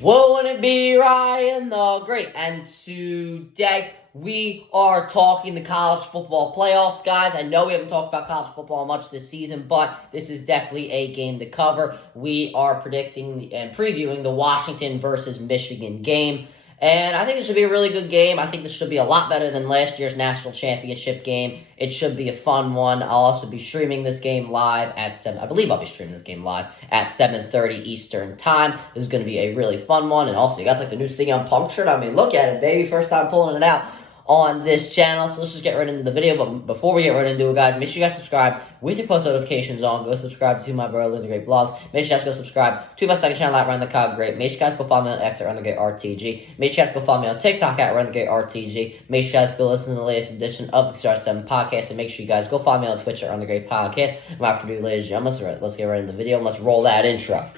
Won't it be Ryan the Great? And today we are talking the college football playoffs, guys. I know we haven't talked about college football much this season, but this is definitely a game to cover. We are predicting and previewing the Washington versus Michigan game. And I think it should be a really good game. I think this should be a lot better than last year's national championship game. It should be a fun one. I'll also be streaming this game live at 7. I believe I'll be streaming this game live at 7:30 Eastern Time. This is going to be a really fun one. And also, you guys like the new CM Punk shirt? I mean, look at it, baby. First time pulling it out on this channel. So let's just get right into the video. But before we get right into it, guys, make sure you guys subscribe with your post notifications on. Go subscribe to my brother Living the Great Blogs. Make sure you guys go subscribe to my second channel at Run the Cog Great. Make sure you guys go follow me on X at Run the Great RTG. Make sure you guys go follow me on TikTok at Run the Great RTG. Make sure you guys go listen to the latest edition of the Star 7 podcast. And make sure you guys go follow me on Twitch at Run the Great Podcast. Without further ado, ladies and gentlemen, let's get right into the video and let's roll that intro.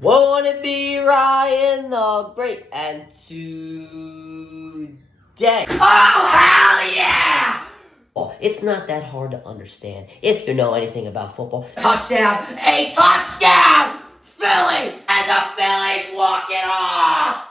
Won't it be Ryan the Great? And today. Oh, hell yeah! Well, it's not that hard to understand if you know anything about football. Touchdown! A touchdown! Philly! And the Phillies walk it off!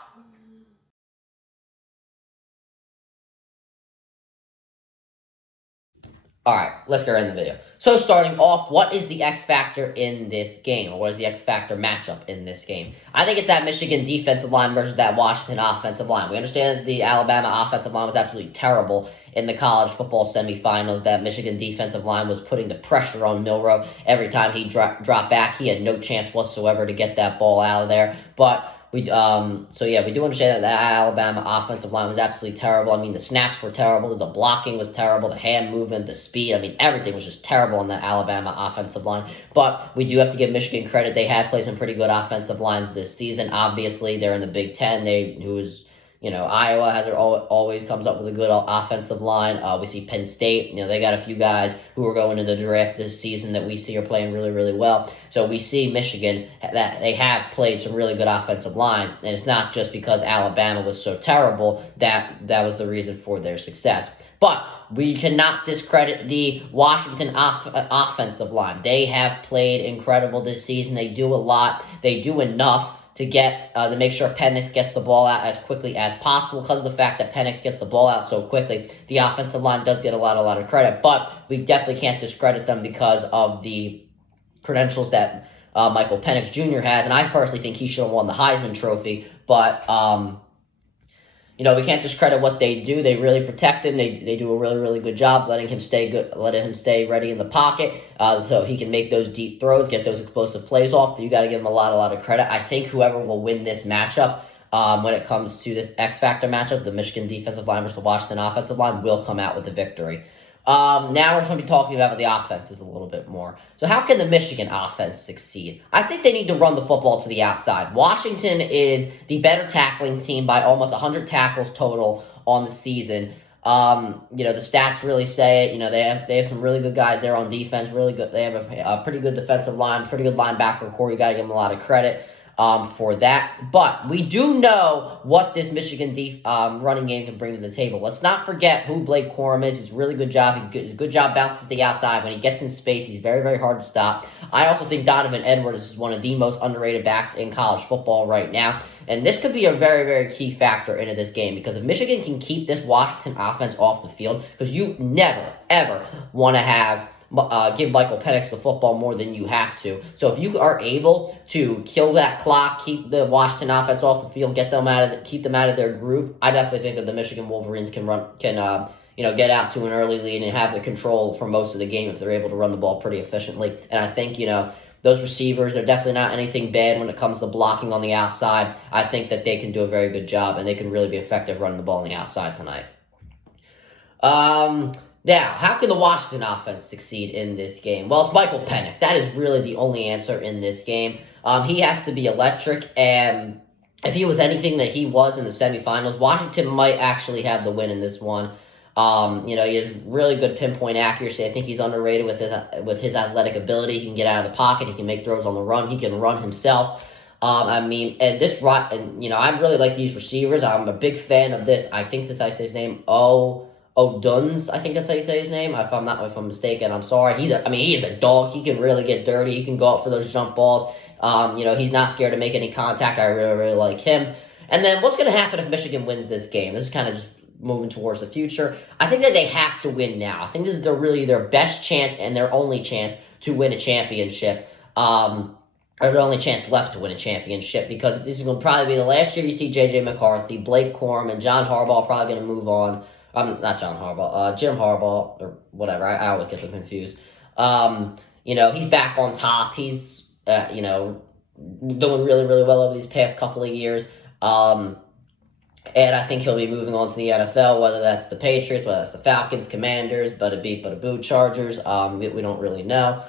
Alright, let's get right into the video. So starting off, what is the X factor in this game? Or what is the X factor matchup in this game? I think it's that Michigan defensive line versus that Washington offensive line. We understand that the Alabama offensive line was absolutely terrible in the college football semifinals. That Michigan defensive line was putting the pressure on Milroe. Every time he dropped back, he had no chance whatsoever to get that ball out of there. But we do understand that the Alabama offensive line was absolutely terrible. I mean, the snaps were terrible, the blocking was terrible, the hand movement, the speed. I mean, everything was just terrible on the Alabama offensive line. But we do have to give Michigan credit. They had played some pretty good offensive lines this season. Obviously, they're in the Big Ten. Iowa always comes up with a good offensive line. We see Penn State. They got a few guys who are going into the draft this season that we see are playing really, really well. So we see Michigan that they have played some really good offensive lines, and it's not just because Alabama was so terrible that was the reason for their success. But we cannot discredit the Washington offensive line. They have played incredible this season. They do a lot. They do enough to make sure Penix gets the ball out as quickly as possible. Because of the fact that Penix gets the ball out so quickly, the offensive line does get a lot of credit. But we definitely can't discredit them because of the credentials that Michael Penix Jr. has. And I personally think he should have won the Heisman Trophy. But we can't discredit what they do. They really protect him. They do a really, really good job letting him stay ready in the pocket so he can make those deep throws, get those explosive plays off. You got to give him a lot of credit. I think whoever will win this matchup when it comes to this X Factor matchup, the Michigan defensive line versus the Washington offensive line, will come out with the victory. Now we're just going to be talking about the offenses a little bit more. So how can the Michigan offense succeed? I think they need to run the football to the outside. Washington is the better tackling team by almost 100 tackles total on the season. The stats really say it. They have some really good guys there on defense, really good. They have a pretty good defensive line, pretty good linebacker core. You got to give them a lot of credit for that. But we do know what this Michigan running game can bring to the table. Let's not forget who Blake Corum is. He's a really good job. He good job bounces to the outside. When he gets in space, he's very, very hard to stop. I also think Donovan Edwards is one of the most underrated backs in college football right now. And this could be a very, very key factor into this game, because if Michigan can keep this Washington offense off the field, because you never, ever want to have give Michael Penix the football more than you have to. So if you are able to kill that clock, keep the Washington offense off the field, keep them out of their groove, I definitely think that the Michigan Wolverines can get out to an early lead and have the control for most of the game if they're able to run the ball pretty efficiently. And I think those receivers are definitely not anything bad when it comes to blocking on the outside. I think that they can do a very good job, and they can really be effective running the ball on the outside tonight. Now, how can the Washington offense succeed in this game? Well, it's Michael Penix. That is really the only answer in this game. He has to be electric, and if he was anything that he was in the semifinals, Washington might actually have the win in this one. He has really good pinpoint accuracy. I think he's underrated with his athletic ability. He can get out of the pocket. He can make throws on the run. He can run himself. I really like these receivers. I'm a big fan of this. I think that's how I say his name. O'Duns, I think that's how you say his name. If I'm mistaken, I'm sorry. He is a dog. He can really get dirty. He can go up for those jump balls. He's not scared to make any contact. I really, really like him. And then what's going to happen if Michigan wins this game? This is kind of just moving towards the future. I think that they have to win now. I think this is their best chance and their only chance to win a championship. Or their only chance left to win a championship, because this is going to probably be the last year you see J.J. McCarthy, Blake Corum, and John Harbaugh probably going to move on. Not John Harbaugh, Jim Harbaugh, or whatever. I always get them confused. He's back on top. He's, doing really, really well over these past couple of years. And I think he'll be moving on to the NFL, whether that's the Patriots, whether that's the Falcons, Commanders, bada beep, bada boo, Chargers. We don't really know.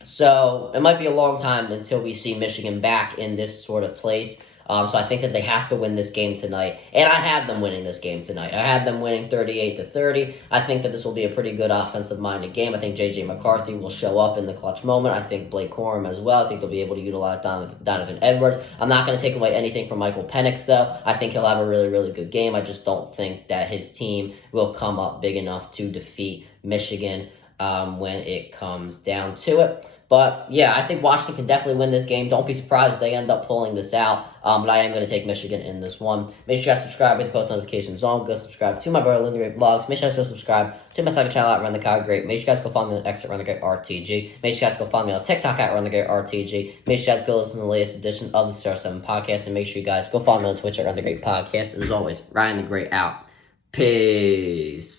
So it might be a long time until we see Michigan back in this sort of place. So I think that they have to win this game tonight. And I have them winning this game tonight. I had them winning 38-30. I think that this will be a pretty good offensive-minded game. I think J.J. McCarthy will show up in the clutch moment. I think Blake Corum as well. I think they'll be able to utilize Donovan Edwards. I'm not going to take away anything from Michael Penix, though. I think he'll have a really, really good game. I just don't think that his team will come up big enough to defeat Michigan when it comes down to it. But, yeah, I think Washington can definitely win this game. Don't be surprised if they end up pulling this out. But I am going to take Michigan in this one. Make sure you guys subscribe with the post notifications on. Go subscribe to my brother Lindy Ray Vlogs. Make sure you guys go subscribe to my second channel at Run the Car Great. Make sure you guys go follow me on X at Run the Great RTG. Make sure you guys go follow me on TikTok at Run the Great RTG. Make sure you guys go listen to the latest edition of the CR7 podcast. And make sure you guys go follow me on Twitch at Run the Great Podcast. And as always, Ryan the Great out. Peace.